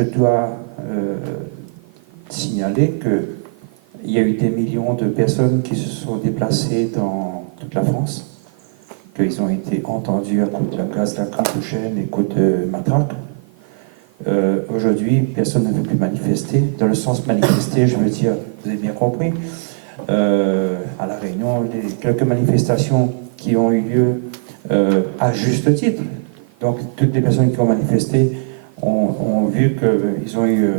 je dois signaler qu'il y a eu des millions de personnes qui se sont déplacées dans toute la France, qu'ils ont été entendus à coup de gaz lacrymogène et coup de matraque. Aujourd'hui, personne ne veut plus manifester. Dans le sens manifester, je veux dire, vous avez bien compris, à La Réunion, les quelques manifestations qui ont eu lieu à juste titre. Donc, toutes les personnes qui ont manifesté ont vu qu'ils ont eu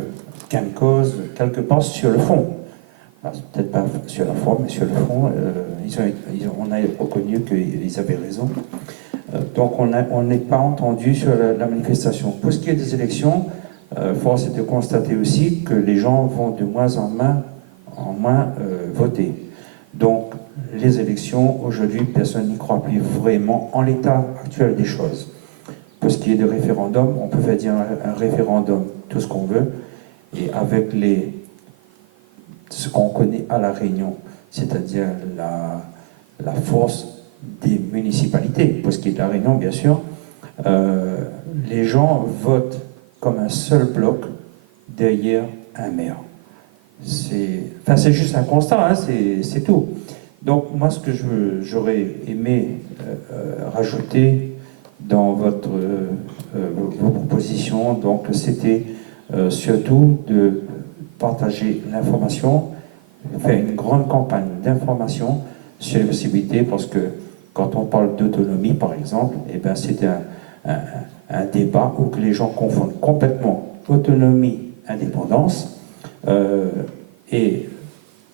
gain de cause quelque part sur le fond. Peut-être pas sur la forme, mais sur le fond, on a reconnu qu'ils avaient raison. Donc, on n'est pas entendu sur la manifestation. Pour ce qui est des élections, force est de constater aussi que les gens vont de moins en moins voter. Donc, les élections, aujourd'hui, personne n'y croit plus vraiment en l'état actuel des choses. Pour ce qui est de référendum, on peut faire dire un référendum, tout ce qu'on veut, et avec ce qu'on connaît à La Réunion, c'est-à-dire la force des municipalités. Pour ce qui est de La Réunion, bien sûr, les gens votent comme un seul bloc derrière un maire. C'est juste un constat, hein, c'est tout. Donc moi, ce que j'aurais aimé rajouter dans vos propositions, donc c'était surtout de partager l'information, faire une grande campagne d'information sur les possibilités, parce que quand on parle d'autonomie, par exemple, eh ben, c'est un débat où que les gens confondent complètement autonomie, indépendance, et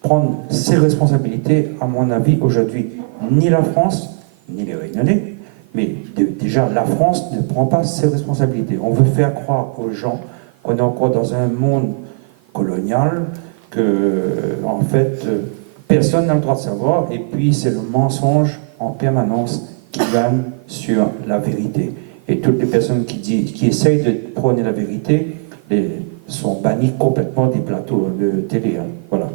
prendre ses responsabilités, à mon avis, aujourd'hui, ni la France, ni les Réunionnais, mais déjà, la France ne prend pas ses responsabilités. On veut faire croire aux gens qu'on est encore dans un monde colonial, que, en fait, personne n'a le droit de savoir, et puis c'est le mensonge en permanence qui gagne sur la vérité. Et toutes les personnes qui essayent de prôner la vérité sont bannies complètement des plateaux de télé. Hein. Voilà.